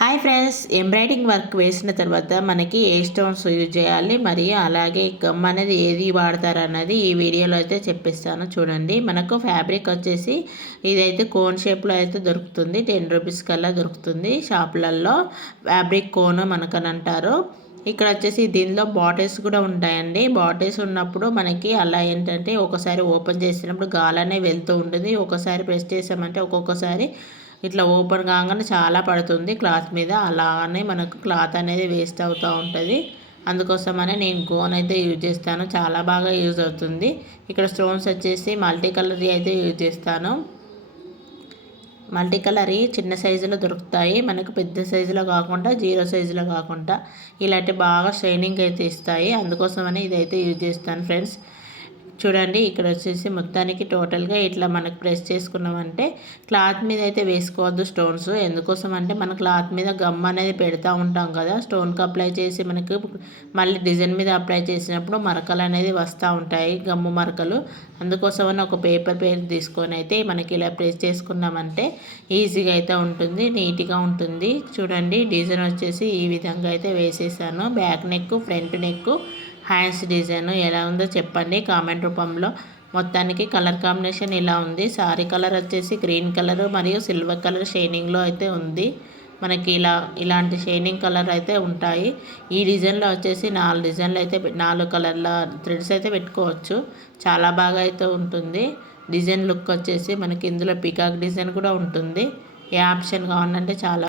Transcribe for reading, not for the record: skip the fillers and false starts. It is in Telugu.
హాయ్ ఫ్రెండ్స్, ఎంబ్రాయిడింగ్ వర్క్ వేసిన తర్వాత మనకి ఏ స్టోన్స్ యూజ్ చేయాలి, మరియు అలాగే గమ్ అనేది ఏది వాడతారు అన్నది ఈ వీడియోలో అయితే చెప్పిస్తాను. చూడండి, మనకు ఫ్యాబ్రిక్ వచ్చేసి ఇదైతే కోన్ షేప్లో అయితే దొరుకుతుంది. 10 రూపీస్ కల్లా దొరుకుతుంది షాపులలో. ఫ్యాబ్రిక్ కోన్ మనకని అంటారు. ఇక్కడ వచ్చేసి దీనిలో బాటిల్స్ కూడా ఉంటాయండి. బాటిల్స్ ఉన్నప్పుడు మనకి అలా ఏంటంటే ఒకసారి ఓపెన్ చేసినప్పుడు గాలనే వెళ్తూ ఉంటుంది. ఒకసారి ప్రెస్ చేసామంటే ఒక్కొక్కసారి ఇట్లా ఓపెన్ కాగానే చాలా పడుతుంది క్లాత్ మీద. అలానే మనకు క్లాత్ అనేది వేస్ట్ అవుతూ ఉంటుంది. అందుకోసమనే నేను గోన్ అయితే యూజ్ చేస్తాను. చాలా బాగా యూజ్ అవుతుంది. ఇక్కడ స్టోన్స్ వచ్చేసి మల్టీ కలర్ అయితే యూజ్ చేస్తాను. మల్టీ కలర్ చిన్న సైజులో దొరుకుతాయి మనకు, పెద్ద సైజులో కాకుండా, 0 సైజులో కాకుండా ఇలాంటి బాగా షైనింగ్ అయితే ఇస్తాయి. అందుకోసమని ఇదైతే యూజ్ చేస్తాను ఫ్రెండ్స్. చూడండి, ఇక్కడ వచ్చేసి మొత్తానికి టోటల్గా ఇట్లా మనకు ప్రెస్ చేసుకున్నామంటే క్లాత్ మీద అయితే వేసుకోవద్దు స్టోన్స్. ఎందుకోసం అంటే మన క్లాత్ మీద గమ్ అనేది పెడతా ఉంటాం కదా, స్టోన్కి అప్లై చేసి మనకు మళ్ళీ డిజైన్ మీద అప్లై చేసినప్పుడు మరకలు అనేది వస్తూ ఉంటాయి, గమ్ము మరకలు. అందుకోసమని ఒక పేపర్ తీసుకొని అయితే మనకి ఇలా ప్రెస్ చేసుకున్నామంటే ఈజీగా అయితే ఉంటుంది, నీట్గా ఉంటుంది. చూడండి, డిజైన్ వచ్చేసి ఈ విధంగా అయితే వేసేసాను. Back neck, front neck, hands design ఎలా ఉందో చెప్పండి కామెంట్ రూపంలో. మొత్తానికి కలర్ కాంబినేషన్ ఇలా ఉంది. సారీ కలర్ వచ్చేసి గ్రీన్ కలర్ మరియు సిల్వర్ కలర్ షైనింగ్లో అయితే ఉంది. మనకి ఇలాంటి షైనింగ్ కలర్ అయితే ఉంటాయి. ఈ డిజైన్లో వచ్చేసి 4 డిజైన్లు అయితే 4 కలర్ల థ్రెడ్స్ అయితే పెట్టుకోవచ్చు. చాలా బాగా అయితే ఉంటుంది. డిజైన్ లుక్ వచ్చేసి మనకి ఇందులో పికాక్ డిజైన్ కూడా ఉంటుంది. ఏ ఆప్షన్ కావాలంటే చాలా